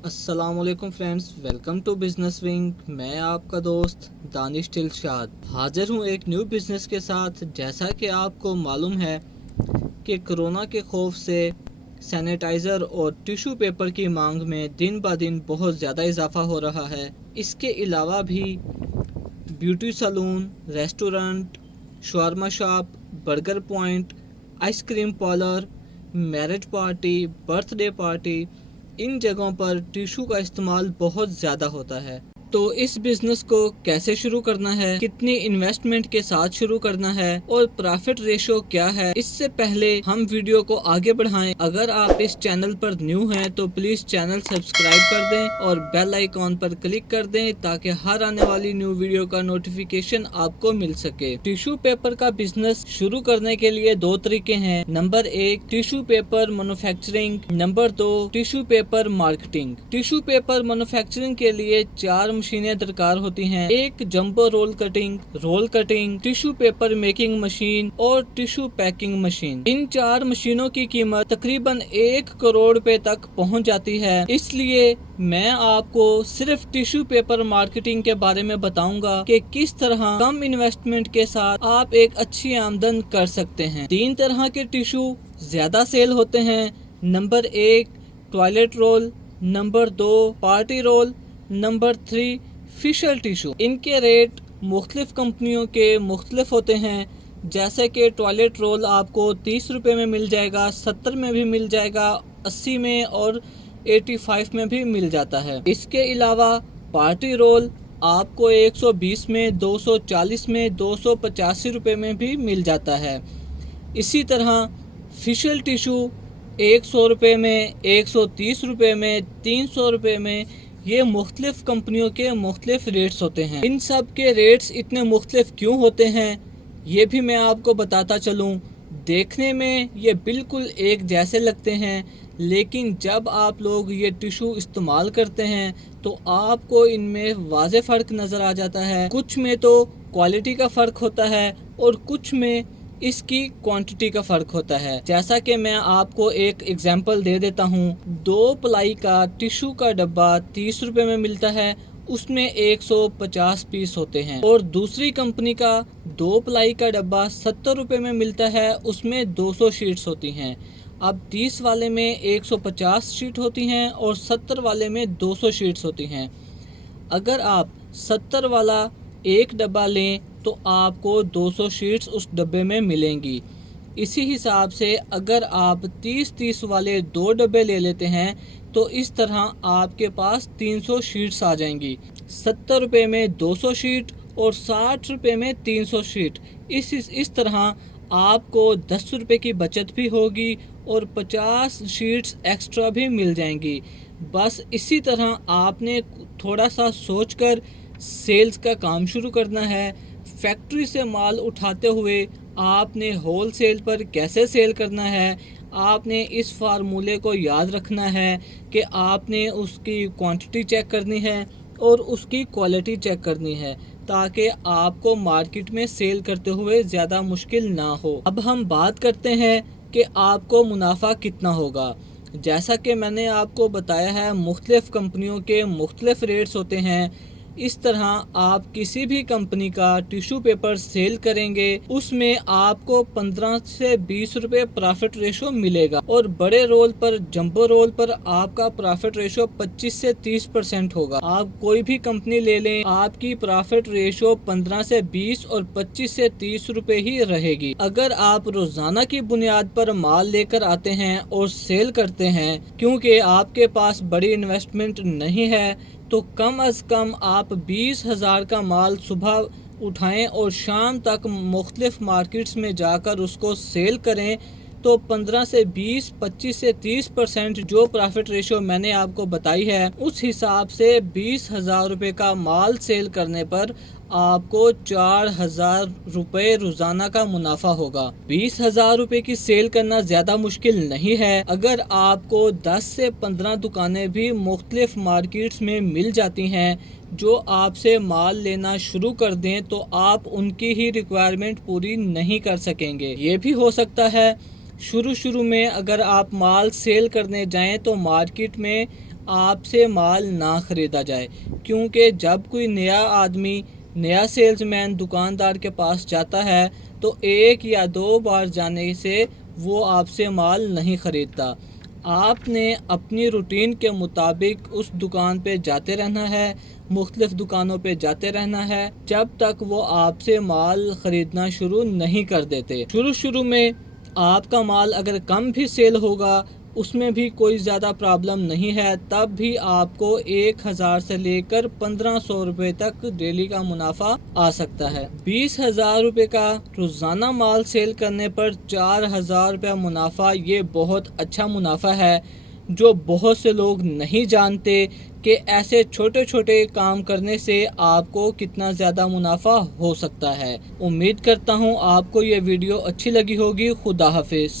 अस्सलाम वालेकुम friends, welcome to business wing. मैं आपका दोस्त दानिश दिलशाद हाजिर हूँ एक न्यू बिज़नेस के साथ। जैसा कि आपको मालूम है कि कोरोना के खौफ से सैनिटाइज़र और टिश्यू पेपर की मांग में दिन ब दिन बहुत ज़्यादा इजाफा हो रहा है। इसके अलावा भी ब्यूटी सैलून, रेस्टोरेंट, शवारमा shop, burger point, ice cream parlour, marriage party, birthday party, इन जगहों पर टिश्यू का इस्तेमाल बहुत ज़्यादा होता है। तो इस बिज़नेस को कैसे शुरू करना है, कितनी इन्वेस्टमेंट के साथ शुरू करना है और प्रॉफिट रेशो क्या है, इससे पहले हम वीडियो को आगे बढ़ाएं। अगर आप इस चैनल पर न्यू हैं तो प्लीज़ चैनल सब्सक्राइब कर दें और बेल आइकॉन पर क्लिक कर दें ताकि हर आने वाली न्यू वीडियो का नोटिफिकेशन आपको मिल सके। टिश्यू पेपर का बिजनेस शुरू करने के लिए दो तरीके हैं। Number 1 tissue paper manufacturing, number 2 tissue paper marketing. Tissue paper manufacturing के लिए 4 मशीनें दरकार होती हैं। एक jumbo roll cutting, tissue paper making machine और टिश्यू पैकिंग मशीन। इन 4 मशीनों की कीमत तकरीबन 1 करोड़ रुपए तक पहुंच जाती है। इसलिए मैं आपको सिर्फ टिश्यू पेपर मार्केटिंग के बारे में बताऊंगा कि किस तरह कम इन्वेस्टमेंट के साथ आप एक अच्छी आमदन कर सकते हैं। 3 तरह के टिश्यू ज्यादा सेल होते हैं। Number 1 toilet roll, number 2 party roll, number 3 facial tissue. इनके रेट मुख्तलिफ कंपनियों के मुख्तलिफ होते हैं। जैसे कि टॉयलेट रोल आपको 30 रुपये में मिल जाएगा, 70 में भी मिल जाएगा, 80 में और 85 में भी मिल जाता है। इसके अलावा पार्टी रोल आपको 120 में, 240 में, 285 रुपये में भी मिल जाता है। इसी तरह फेशियल टिश्यू 100 रुपये में, 130 रुपये में, 300 रुपये में, ये मुख्तलिफ कंपनियों के मुख्तलिफ रेट्स होते हैं। इन सब के रेट्स इतने मुख्तलिफ क्यों होते हैं ये भी मैं आपको बताता चलूँ। देखने में ये बिल्कुल एक जैसे लगते हैं, लेकिन जब आप लोग ये टिश्यू इस्तेमाल करते हैं तो आपको इनमें वाज़े फ़र्क नज़र आ जाता है। कुछ में तो क्वालिटी का फ़र्क होता है और कुछ में इसकी क्वांटिटी का फ़र्क होता है। जैसा कि मैं आपको एक एग्जांपल दे देता हूँ। 2 प्लाई का टिश्यू का डब्बा 30 रुपये में मिलता है, उसमें 150 पीस होते हैं। और दूसरी कंपनी का 2 प्लाई का डब्बा 70 रुपये में मिलता है, उसमें 200 शीट्स होती हैं। अब 30 वाले में 150 शीट होती हैं और 70 वाले में 200 शीट्स होती हैं। अगर आप 70 वाला एक डब्बा लें तो आपको 200 शीट्स उस डब्बे में मिलेंगी। इसी हिसाब से अगर आप 30-30 वाले 2 डब्बे ले लेते हैं तो इस तरह आपके पास 300 शीट्स आ जाएंगी। 70 रुपये में 200 शीट और 60 रुपये में 300 शीट। इस तरह आपको 10 रुपये की बचत भी होगी और 50 शीट्स एक्स्ट्रा भी मिल जाएंगी। बस इसी तरह आपने थोड़ा सा सोचकर सेल्स का काम शुरू करना है। फैक्ट्री से माल उठाते हुए आपने होल सेल पर कैसे सेल करना है, आपने इस फार्मूले को याद रखना है कि आपने उसकी क्वांटिटी चेक करनी है और उसकी क्वालिटी चेक करनी है ताकि आपको मार्केट में सेल करते हुए ज़्यादा मुश्किल ना हो। अब हम बात करते हैं कि आपको मुनाफा कितना होगा। जैसा कि मैंने आपको बताया है, मुख्तलिफ कंपनियों के मुख्तलिफ रेट्स होते हैं। इस तरह आप किसी भी कंपनी का टिश्यू पेपर सेल करेंगे उसमें आपको 15 से 20 रुपये प्रॉफिट रेशो मिलेगा और बड़े रोल पर, जंबो रोल पर आपका प्रॉफिट रेशो 25 से 30% होगा। आप कोई भी कंपनी ले लें, आपकी प्रॉफिट रेशो 15 से 20 और 25 से 30 रुपये ही रहेगी। अगर आप रोजाना की बुनियाद पर माल लेकर आते हैं और सेल करते हैं, क्योंकि आपके पास बड़ी इन्वेस्टमेंट नहीं है, तो कम अज़ कम आप 20,000 का माल सुबह उठाएं और शाम तक मुख्तलिफ मार्केट्स में जाकर उसको सेल करें तो 15 से 20, 25 से 30% जो प्रॉफिट रेशो मैंने आपको बताई है उस हिसाब से 20,000 रुपये का माल सेल करने पर आपको 4,000 रुपये रोजाना का मुनाफा होगा। 20,000 रुपये की सेल करना ज्यादा मुश्किल नहीं है। अगर आपको 10 से 15 दुकानें भी मुख्तलिफ मार्केट्स में मिल जाती हैं जो आपसे माल लेना शुरू कर दें तो आप उनकी ही रिक्वायरमेंट पूरी नहीं कर सकेंगे। ये भी हो सकता है शुरू में अगर आप माल सेल करने जाएं तो मार्केट में آپ سے مال نہ خریدا جائے، کیونکہ جب کوئی نیا آدمی، نیا سیلز مین دکاندار کے پاس جاتا ہے تو ایک یا دو بار جانے سے وہ آپ سے مال نہیں خریدتا۔ آپ نے اپنی روٹین کے مطابق اس دکان پہ جاتے رہنا ہے، مختلف دکانوں پہ جاتے رہنا ہے، جب تک وہ آپ سے مال خریدنا شروع نہیں کر دیتے۔ شروع میں آپ کا مال اگر کم بھی سیل ہوگا، اس میں بھی کوئی زیادہ پرابلم نہیں ہے، تب بھی آپ کو 1000 سے لے کر 1500 روپے تک ڈیلی کا منافع آ سکتا ہے۔ 20,000 روپے کا روزانہ مال سیل کرنے پر 4000 روپے منافع، یہ بہت اچھا منافع ہے جو بہت سے لوگ نہیں جانتے کہ ایسے چھوٹے چھوٹے کام کرنے سے آپ کو کتنا زیادہ منافع ہو سکتا ہے۔ امید کرتا ہوں آپ کو یہ ویڈیو اچھی لگی ہوگی۔ خدا حافظ۔